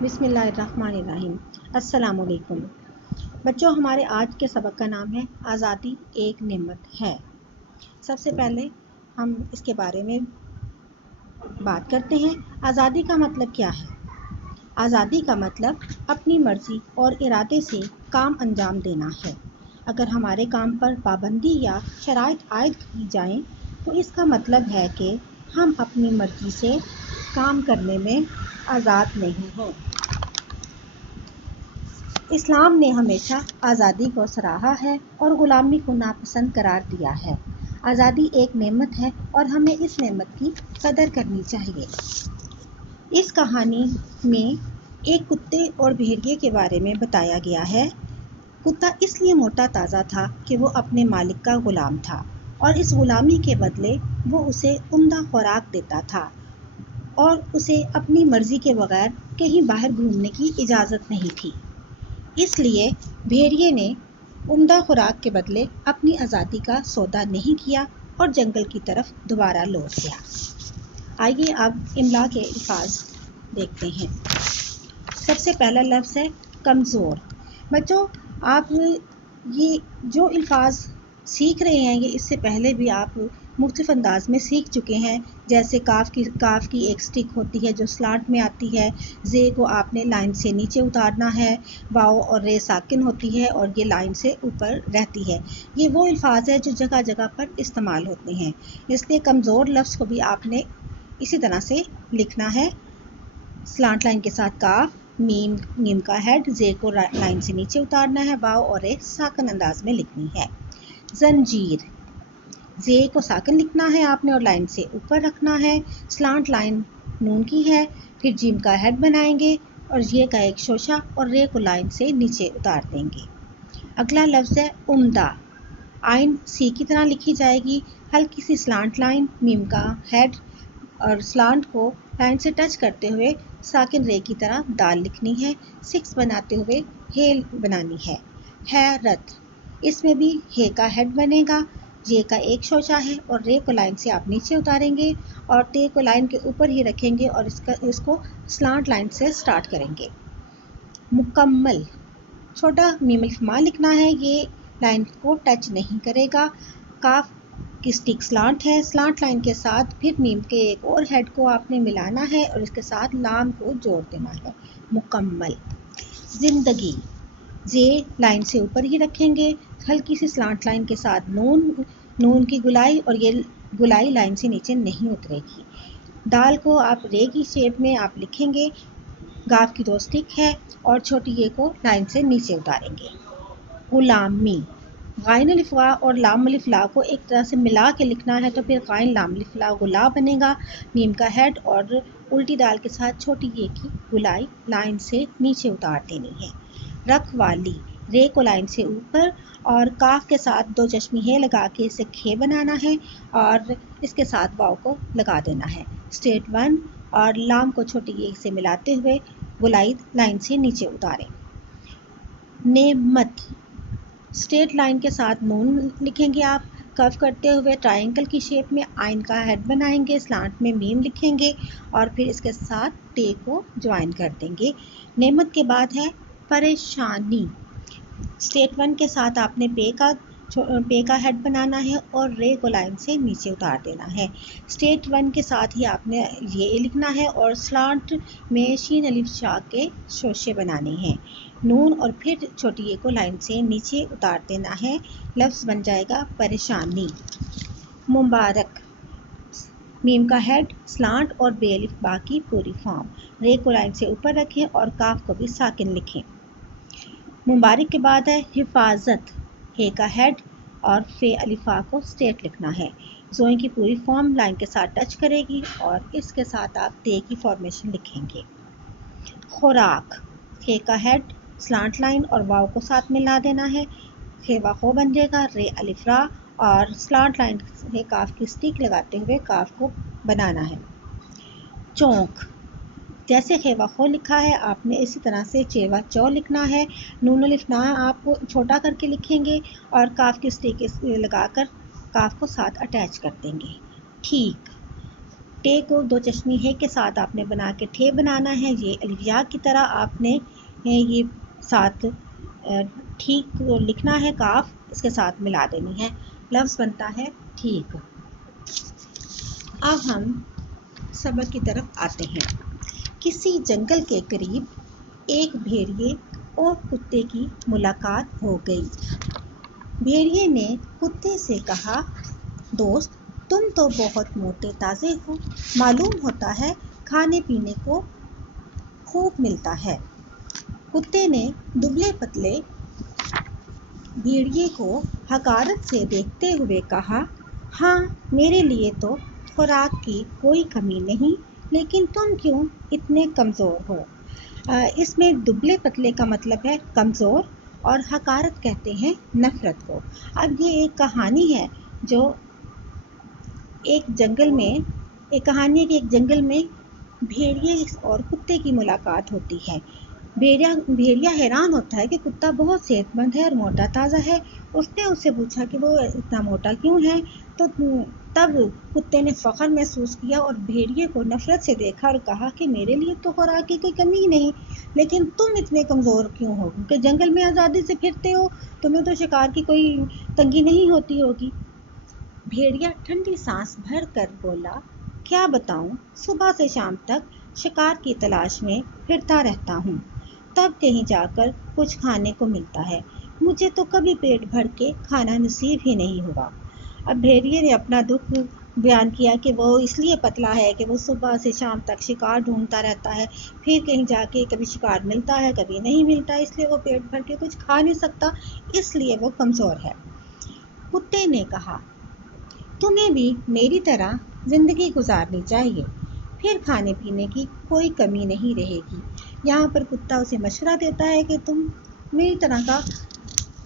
بسم اللہ الرحمن الرحیم۔ السلام علیکم بچوں، ہمارے آج کے سبق کا نام ہے آزادی ایک نعمت ہے۔ سب سے پہلے ہم اس کے بارے میں بات کرتے ہیں۔ آزادی کا مطلب کیا ہے؟ آزادی کا مطلب اپنی مرضی اور ارادے سے کام انجام دینا ہے۔ اگر ہمارے کام پر پابندی یا شرائط عائد کی جائیں تو اس کا مطلب ہے کہ ہم اپنی مرضی سے کام کرنے میں آزاد نہیں ہیں۔ اسلام نے ہمیشہ آزادی کو سراہا ہے اور غلامی کو ناپسند قرار دیا ہے۔ آزادی ایک نعمت ہے اور ہمیں اس نعمت کی قدر کرنی چاہیے۔ اس کہانی میں ایک کتے اور بھیڑیے کے بارے میں بتایا گیا ہے۔ کتا اس لیے موٹا تازہ تھا کہ وہ اپنے مالک کا غلام تھا اور اس غلامی کے بدلے وہ اسے عمدہ خوراک دیتا تھا اور اسے اپنی مرضی کے بغیر کہیں باہر گھومنے کی اجازت نہیں تھی۔ اس لیے بھیڑیے نے عمدہ خوراک کے بدلے اپنی آزادی کا سودا نہیں کیا اور جنگل کی طرف دوبارہ لوٹ گیا۔ آئیے اب املا کے الفاظ دیکھتے ہیں۔ سب سے پہلا لفظ ہے کمزور۔ بچوں، آپ یہ جو الفاظ سیکھ رہے ہیں یہ اس سے پہلے بھی آپ مختلف انداز میں سیکھ چکے ہیں، جیسے کاف کی ایک سٹک ہوتی ہے جو سلانٹ میں آتی ہے، زے کو آپ نے لائن سے نیچے اتارنا ہے، واؤ اور رے ساکن ہوتی ہے اور یہ لائن سے اوپر رہتی ہے۔ یہ وہ الفاظ ہے جو جگہ جگہ پر استعمال ہوتے ہیں، اس لیے کمزور لفظ کو بھی آپ نے اسی طرح سے لکھنا ہے۔ سلانٹ لائن کے ساتھ کاف، میم کا ہیڈ، زے کو لائن سے نیچے اتارنا ہے، واؤ اور رے ساکن انداز میں لکھنی ہے۔ زنجیر، زے کو ساکن لکھنا ہے آپ نے اور لائن سے اوپر رکھنا ہے۔ سلانٹ لائن نون کی ہے، پھر جیم کا ہیڈ بنائیں گے اور یہ کا ایک شوشہ اور رے کو لائن سے نیچے اتار دیں گے۔ اگلا لفظ ہے عمدہ۔ آئن سی کی طرح لکھی جائے گی، ہلکی سی سلانٹ لائن، میم کا ہیڈ اور سلانٹ کو لائن سے ٹچ کرتے ہوئے ساکن رے کی طرح دال لکھنی ہے، 6 بناتے ہوئے ہیل بنانی ہے۔ حیرت، اس میں بھی ہے کا ہیڈ بنے گا، یہ کا ایک شوشہ ہے اور رے کو لائن سے آپ نیچے اتاریں گے اور ٹے کو لائن کے اوپر ہی رکھیں گے اور اس کو سلانٹ لائن سے سٹارٹ کریں گے۔ مکمل، چھوٹا میم الف ماں لکھنا ہے، یہ لائن کو ٹچ نہیں کرے گا۔ کاف کی سٹک سلانٹ ہے، سلانٹ لائن کے ساتھ پھر میم کے ایک اور ہیڈ کو آپ نے ملانا ہے اور اس کے ساتھ لام کو جوڑ دینا ہے۔ مکمل۔ زندگی، زے لائن سے اوپر ہی رکھیں گے، ہلکی سی سلانٹ لائن کے ساتھ نون کی گلائی اور یہ گلائی لائن سے نیچے نہیں اترے گی۔ دال کو آپ رے کی شیپ میں آپ لکھیں گے، گاف کی 2 سٹک ہے اور چھوٹی یہ کو لائن سے نیچے اتاریں گے۔ غلامی، غائن الف غا اور لام الف لا کو ایک طرح سے ملا کے لکھنا ہے تو پھر غائن لام الف لا غلا بنے گا، میم کا ہیڈ اور الٹی دال کے ساتھ چھوٹی یہ کی گلائی لائن سے نیچے اتار دینی ہے۔ رکھوالی، رے کو لائن سے اوپر اور کاف کے ساتھ 2 چشمی ہے لگا کے اسے کھے بنانا ہے اور اس کے ساتھ واؤ کو لگا دینا ہے۔ اسٹیٹ 1 اور لام کو چھوٹی یہ سے ملاتے ہوئے گلائی لائن سے نیچے اتاریں۔ نعمت، اسٹیٹ لائن کے ساتھ نون لکھیں گے آپ، کرو کرتے ہوئے ٹرائنگل کی شیپ میں آئن کا ہیڈ بنائیں گے، سلانٹ میں میم لکھیں گے اور پھر اس کے ساتھ ٹے کو جوائن کر دیں گے۔ نعمت کے بعد ہے پریشانی، اسٹیٹ 1 کے ساتھ آپ نے پے کا ہیڈ بنانا ہے اور رے کو لائن سے نیچے اتار دینا ہے۔ اسٹیٹ 1 کے ساتھ ہی آپ نے یہ لکھنا ہے اور سلانٹ میں شین الف شا کے شوشے بنانے ہیں، نون اور پھر چھوٹی یہ کو لائن سے نیچے اتار دینا ہے، لفظ بن جائے گا پریشانی۔ مبارک، میم کا ہیڈ، سلانٹ اور بے الف با کی پوری فارم، رے کو لائن سے اوپر رکھیں اور کاف کو بھی ساکن لکھیں۔ مبارک کے بعد ہے حفاظت، ہے کا ہیڈ اور فے الفا کو اسٹیٹ لکھنا ہے، زوئیں کی پوری فارم لائن کے ساتھ ٹچ کرے گی اور اس کے ساتھ آپ تے کی فارمیشن لکھیں گے۔ خوراک، ہے کا ہیڈ، سلانٹ لائن اور واؤ کو ساتھ ملا دینا ہے، خیوا خو بن جائے گا، رے الف را اور سلانٹ لائن سے کاف کی سٹک لگاتے ہوئے کاف کو بنانا ہے۔ چونک، جیسے خیوا خو لکھا ہے آپ نے اسی طرح سے چیوا چو لکھنا ہے، نون الف نا آپ چھوٹا کر کے لکھیں گے اور کاف کی سٹک لگا کر کاف کو ساتھ اٹیچ کر دیں گے۔ ٹھیک، ٹے کو دو چشمی ہے کے ساتھ آپ نے بنا کے ٹھے بنانا ہے. یہ الف یا کی طرح آپ نے یہ ساتھ ٹھیک لکھنا ہے. کاف اس کے ساتھ ملا دینی ہے. لفظ بنتا ہے ٹھیک. اب ہم سبق کی طرف آتے ہیں. کسی جنگل کے قریب ایک بھیڑیے اور کتے کی ملاقات ہو گئی. بھیڑیے نے کتے سے کہا، دوست تم تو بہت موٹے تازے ہو، معلوم ہوتا ہے کھانے پینے کو خوب ملتا ہے. کتے نے دبلے پتلے بھیڑیے کو حقارت سے دیکھتے ہوئے کہا، ہاں میرے لیے تو خوراک کی کوئی کمی نہیں، لیکن تم کیوں اتنے کمزور ہو؟ اس میں دبلے پتلے کا مطلب ہے کمزور اور حقارت کہتے ہیں نفرت کو. اب یہ ایک کہانی ہے جو ایک کہانی ہے کہ ایک جنگل میں بھیڑیے اور کتے کی ملاقات ہوتی ہے. بھیڑیا حیران ہوتا ہے کہ کتا بہت صحت مند ہے اور موٹا تازہ ہے. اس نے اس سے پوچھا کہ وہ اتنا موٹا کیوں ہے، تو تب کتے نے فخر محسوس کیا اور بھیڑیے کو نفرت سے دیکھا اور کہا کہ میرے لیے تو خوراک کی کوئی کمی ہی نہیں، لیکن تم اتنے کمزور کیوں ہو؟ کہ جنگل میں آزادی سے پھرتے ہو، تمہیں تو شکار کی کوئی تنگی نہیں ہوتی ہوگی. بھیڑیا ٹھنڈی سانس بھر کر بولا، کیا بتاؤں، صبح سے شام تک شکار کی تلاش میں پھرتا رہتا ہوں، تب کہیں جا کر کچھ کھانے کو ملتا ہے. مجھے تو کبھی پیٹ بھر کے کھانا نصیب ہی نہیں ہوا. اب بھیڑیے نے اپنا دکھ بیان کیا کہ وہ اس لیے پتلا ہے کہ وہ صبح سے شام تک شکار ڈھونڈتا رہتا ہے، پھر کہیں جا کے کبھی شکار ملتا ہے کبھی نہیں ملتا، اس لیے وہ پیٹ بھر کے کچھ کھا نہیں سکتا، اس لیے وہ کمزور ہے. کتے نے کہا، تمہیں بھی میری طرح زندگی گزارنی چاہیے، پھر کھانے پینے کی کوئی کمی نہیں رہے گی. یہاں پر کتا اسے مشورہ دیتا ہے کہ تم میری طرح کا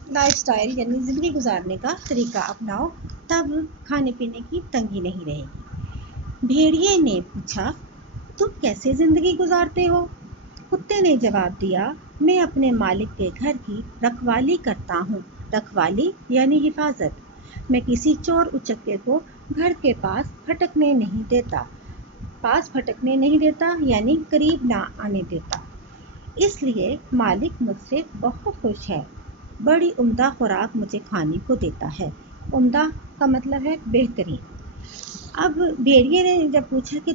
لائف سٹائل یعنی زندگی گزارنے کا طریقہ اپناؤ، تب کھانے پینے کی تنگی نہیں رہے گی. بھیڑیے نے پوچھا، تم کیسے زندگی گزارتے ہو؟ کتے نے جواب دیا، میں اپنے مالک کے گھر کی رکھوالی کرتا ہوں. رکھوالی یعنی حفاظت. میں کسی چور اچکے کو گھر کے پاس پھٹکنے نہیں دیتا یعنی قریب نہ آنے دیتا. اس لیے مالک مجھ سے بہت خوش ہے. بڑی عمدہ خوراک مجھے کھانے کو دیتا ہے. عمدہ کا مطلب ہے بہترین. اب بھیڑیے نے جب پوچھا کہ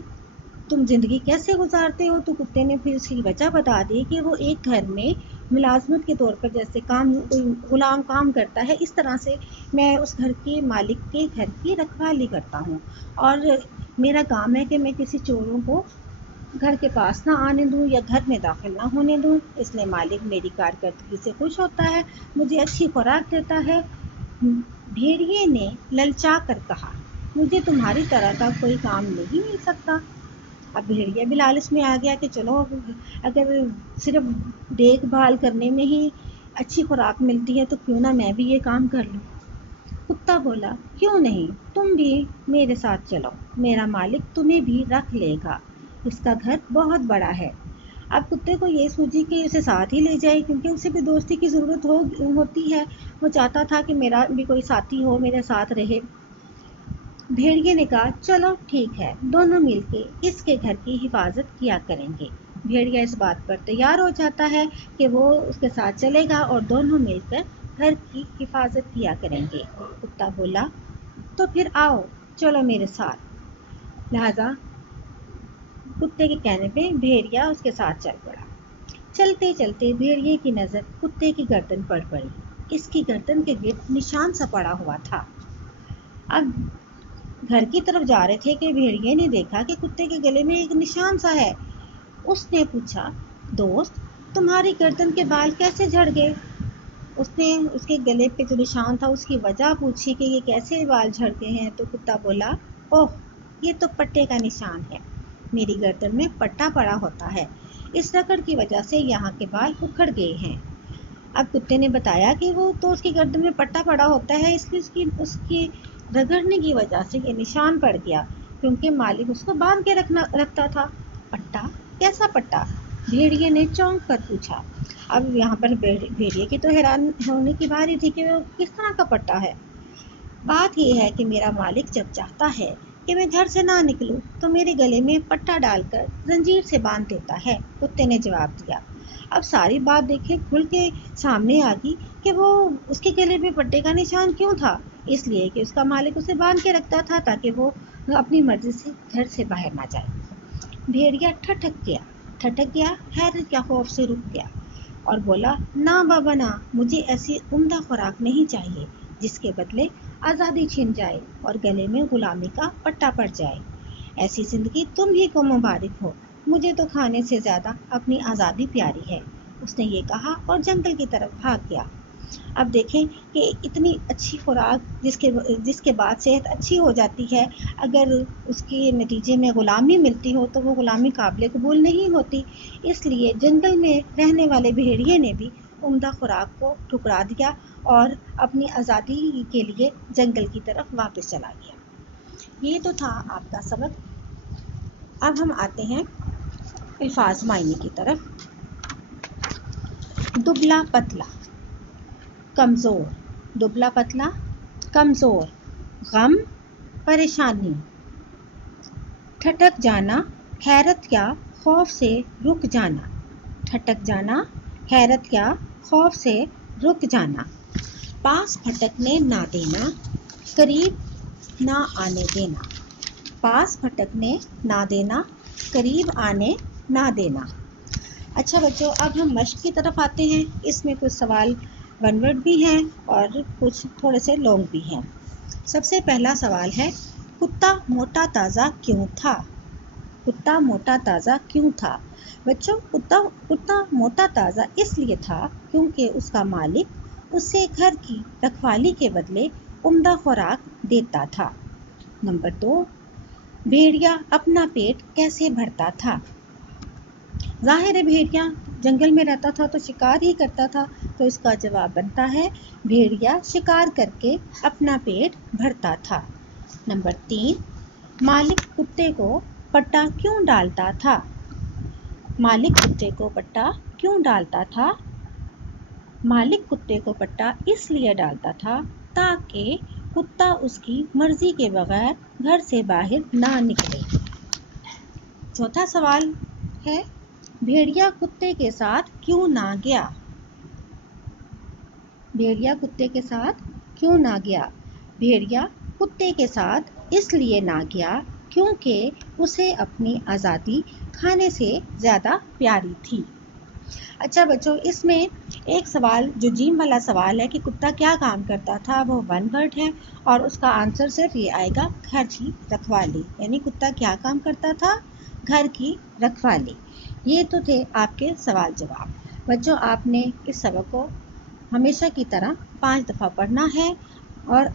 تم زندگی کیسے گزارتے ہو، تو کتے نے پھر اس کی وجہ بتا دی کہ وہ ایک گھر میں ملازمت کے طور پر جیسے کوئی غلام کام کرتا ہے، اس طرح سے میں اس گھر کے مالک کے گھر کی رکھوالی کرتا ہوں، اور میرا کام ہے کہ میں کسی چوروں کو گھر کے پاس نہ آنے دوں یا گھر میں داخل نہ ہونے دوں. اس لیے مالک میری کارکردگی سے خوش ہوتا ہے، مجھے اچھی خوراک دیتا ہے. بھیڑیے نے للچا کر کہا، مجھے تمہاری طرح کا کوئی کام نہیں مل سکتا. اب بھیڑیا بھی لالچ میں آ گیا کہ چلو اگر صرف دیکھ بھال کرنے میں ہی اچھی خوراک ملتی ہے تو کیوں نہ میں بھی یہ کام کر لوں. کتا بولا، کیوں نہیں، تم بھی میرے ساتھ چلو، میرا مالک تمہیں بھی رکھ لے گا، اس کا گھر بہت بڑا ہے. اب کتے کو یہ سوچی کہ اسے ساتھ ہی لے جائے، کیونکہ اسے بھی دوستی کی ضرورت ہوتی ہے. وہ چاہتا تھا کہ میرا بھی کوئی ساتھی ہو، میرے ساتھ رہے. بھیڑیے نے کہا، چلو ٹھیک ہے، دونوں مل کے اس کے گھر کی حفاظت کیا کریں گے. بھیڑیا اس بات پر تیار ہو جاتا ہے کہ وہ اس کے ساتھ چلے گا اور دونوں مل کر گھر کی حفاظت کیا کریں گے. کتا بولا، تو پھر آؤ چلو میرے ساتھ. لہذا کتے کے کہنے پہ بھیڑیا اس کے ساتھ چل پڑا. چلتے چلتے بھیڑیے کی نظر کتے کی گردن پر پڑی. اس کی گردن کے گرد نشان سا پڑا ہوا تھا. اب گھر کی طرف جا رہے تھے کہ بھیڑیے نے دیکھا کہ کتے کے گلے میں ایک نشان سا ہے. اس نے پوچھا، دوست تمہاری گردن کے بال کیسے جھڑ گئے؟ اس نے اس کے گلے پہ جو نشان تھا اس کی وجہ پوچھی کہ یہ کیسے بال جھڑ گئے ہیں. تو کتا بولا، اوہ یہ تو پٹے کا نشان ہے، میری گردن میں پٹا پڑا ہوتا ہے، اس رگڑ کی وجہ سے یہاں کے بال اکھڑ گئے ہیں. اب کتے نے بتایا کہ وہ تو اس کی گردن میں پٹا پڑا ہوتا ہے، اس لیے اس کی رگڑنے کی وجہ سے یہ نشان پڑ گیا، کیونکہ مالک اس کو باندھ کے رکھتا تھا. پٹا؟ کیسا پٹا؟ بھیڑیے نے چونک کر پوچھا. اب یہاں پر بھیڑیے کی تو حیران ہونے کی باری تھی کہ وہ کس طرح کا پٹا ہے. بات یہ ہے کہ میرا مالک جب چاہتا ہے کہ میں گھر سے نہ نکلوں تو میرے گلے میں پٹا ڈال کر زنجیر سے باندھ دیتا ہے، کتے نے جواب دیا۔ اب ساری بات دیکھے کھل کے سامنے آ گئی کہ وہ اس کے گلے میں پٹے کا نشان کیوں تھا، اس لیے کہ اس کا مالک اسے باندھ کے رکھتا تھا تاکہ وہ اپنی مرضی سے گھر سے باہر نہ جائے۔ بھیڑیا ٹھٹک گیا، حیرت یا خوف سے رک گیا اور بولا، نہ بابا نہ، مجھے ایسی عمدہ خوراک نہیں چاہیے جس کے بدلے آزادی چھن جائے اور گلے میں غلامی کا پٹا پڑ جائے۔ ایسی زندگی تم ہی کو مبارک ہو، مجھے تو کھانے سے زیادہ اپنی آزادی پیاری ہے۔ اس نے یہ کہا اور جنگل کی طرف بھاگ گیا۔ اب دیکھیں کہ اتنی اچھی خوراک جس کے بعد صحت اچھی ہو جاتی ہے، اگر اس کے نتیجے میں غلامی ملتی ہو تو وہ غلامی قابل قبول نہیں ہوتی، اس لیے جنگل میں رہنے والے بھیڑیے نے بھی عمدہ خوراک کو ٹھکرا دیا اور اپنی آزادی کے لیے جنگل کی طرف واپس چلا گیا۔ یہ تو تھا آپ کا سبق۔ اب ہم آتے ہیں الفاظ معانی کی طرف۔ دبلا پتلا، کمزور، دبلا پتلا کمزور، غم پریشانی، ٹھٹک جانا حیرت یا خوف سے رک جانا، ٹھٹک جانا حیرت یا خوف سے رک جانا، پاس پھٹکنے نہ دینا، قریب نہ آنے دینا، پاس پھٹکنے نہ دینا، قریب آنے نہ دینا۔ اچھا بچوں، اب ہم مشق کی طرف آتے ہیں۔ اس میں کچھ سوال ون ورڈ بھی ہیں اور کچھ تھوڑے سے لانگ بھی ہیں۔ سب سے پہلا سوال ہے، کتا موٹا تازہ کیوں تھا؟ کتا موٹا تازہ کیوں تھا؟ بچوں، کتا موٹا تازہ اس لیے تھا کیونکہ اس کا مالک اسے گھر کی رکھوالی کے بدلے عمدہ خوراک دیتا تھا۔ نمبر 2، بھیڑیا اپنا پیٹ کیسے بھرتا تھا؟ ظاہر ہے بھیڑیا جنگل میں رہتا تھا تو شکار ہی کرتا تھا، تو اس کا جواب بنتا ہے بھیڑیا شکار کر کے اپنا پیٹ بھرتا تھا۔ نمبر 3، مالک کتے کو پٹا کیوں ڈالتا تھا؟ مالک کتے کو پٹا کیوں ڈالتا تھا؟ مالک کتے کو پٹا اس لیے ڈالتا تھا تاکہ کتا اس کی مرضی کے بغیر گھر سے باہر نہ نکلے۔ چوتھا سوال ہے، بھیڑیا کتے کے ساتھ کیوں نہ گیا؟ بھیڑیا کتے کے ساتھ کیوں نہ گیا؟ بھیڑیا کتے کے ساتھ اس لیے نہ گیا کیونکہ اسے اپنی آزادی کھانے سے زیادہ پیاری تھی۔ اچھا بچوں، اس میں ایک سوال جو جیم والا سوال ہے کہ کتا کیا کام کرتا تھا، وہ ون ورڈ ہے اور اس کا آنسر صرف یہ آئے گا، گھر کی رکھوالی، یعنی کتا کیا کام کرتا تھا؟ گھر کی رکھوالی۔ یہ تو تھے آپ کے سوال جواب۔ بچوں، آپ نے اس سبق کو ہمیشہ کی طرح 5 دفعہ پڑھنا ہے اور